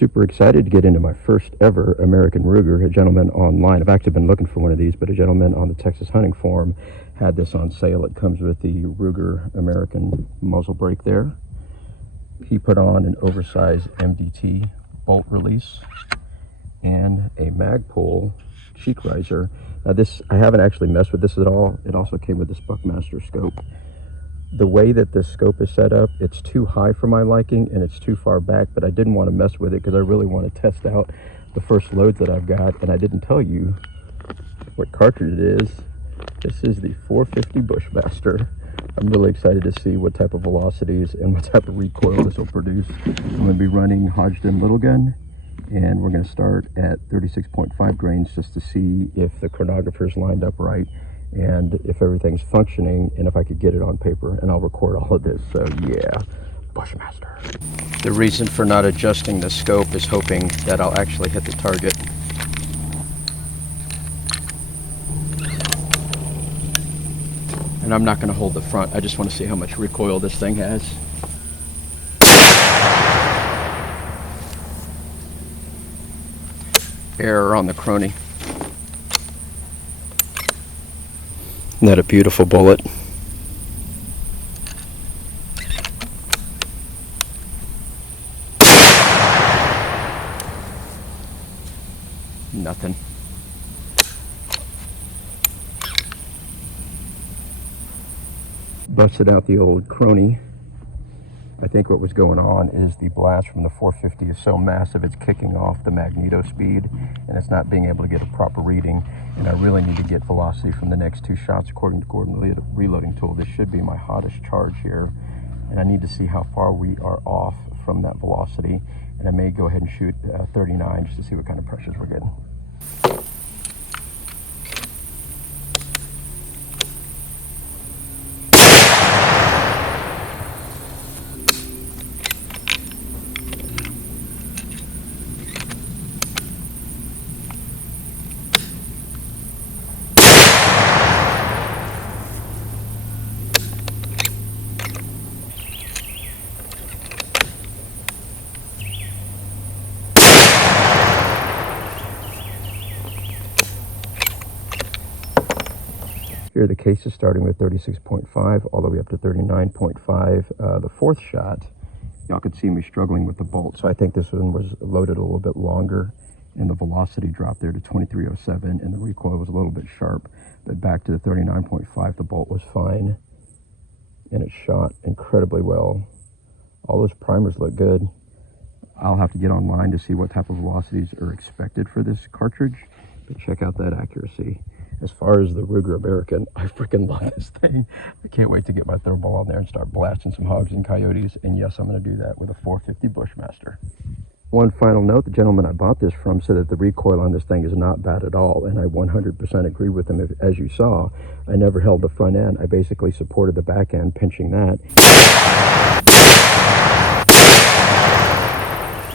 Super excited to get into my first ever American Ruger. A gentleman online, I've actually been looking for one of these, but a gentleman on the Texas Hunting Forum had this on sale. It comes with the Ruger American muzzle brake there. He put on an oversized MDT bolt release and a Magpul cheek riser. Now this, I haven't actually messed with this at all. It also came with this Bushmaster scope. The way that this scope is set up, it's too high for my liking and it's too far back, but I didn't want to mess with it because I really want to test out the first loads that I've got, and I didn't tell you what cartridge it is. This is the 450 Bushmaster. I'm really excited to see what type of velocities and what type of recoil this will produce. I'm going to be running Hodgdon little gun, and we're going to start at 36.5 grains just to see if the chronographer's lined up right and if everything's functioning and if I could get it on paper, and I'll record all of this. So yeah, Bushmaster. The reason for not adjusting the scope is hoping that I'll actually hit the target. And I'm not going to hold the front. I just want to see how much recoil this thing has. Error on the crony. Isn't that a beautiful bullet? Nothing. Busted out the old crony. I think what was going on is the blast from the 450 is so massive it's kicking off the magneto speed and it's not being able to get a proper reading, and I really need to get velocity from the next two shots according to Gordon reloading tool. This should be my hottest charge here, and I need to see how far we are off from that velocity, and I may go ahead and shoot 39 just to see what kind of pressures we're getting. Here the case is starting with 36.5 all the way up to 39.5. The fourth shot, y'all could see me struggling with the bolt, so I think this one was loaded a little bit longer and the velocity dropped there to 2307 and the recoil was a little bit sharp, but back to the 39.5 the bolt was fine and it shot incredibly well. All those primers look good. I'll have to get online to see what type of velocities are expected for this cartridge, but check out that accuracy. As far as the Ruger American, I freaking love this thing. I can't wait to get my thermal on there and start blasting some hogs and coyotes. And yes, I'm going to do that with a 450 Bushmaster. One final note, the gentleman I bought this from said that the recoil on this thing is not bad at all, and I 100% agree with him. As you saw, I never held the front end. I basically supported the back end, pinching that.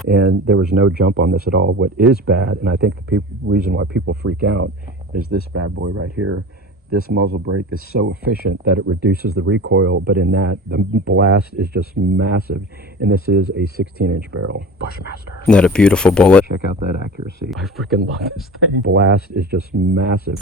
And there was no jump on this at all. What is bad, and I think the reason why people freak out, is this bad boy right here. This muzzle brake is so efficient that it reduces the recoil, but in that, the blast is just massive. And this is a 16-inch barrel Bushmaster. Isn't that a beautiful bullet? Check out that accuracy. I freaking love this thing. Blast is just massive.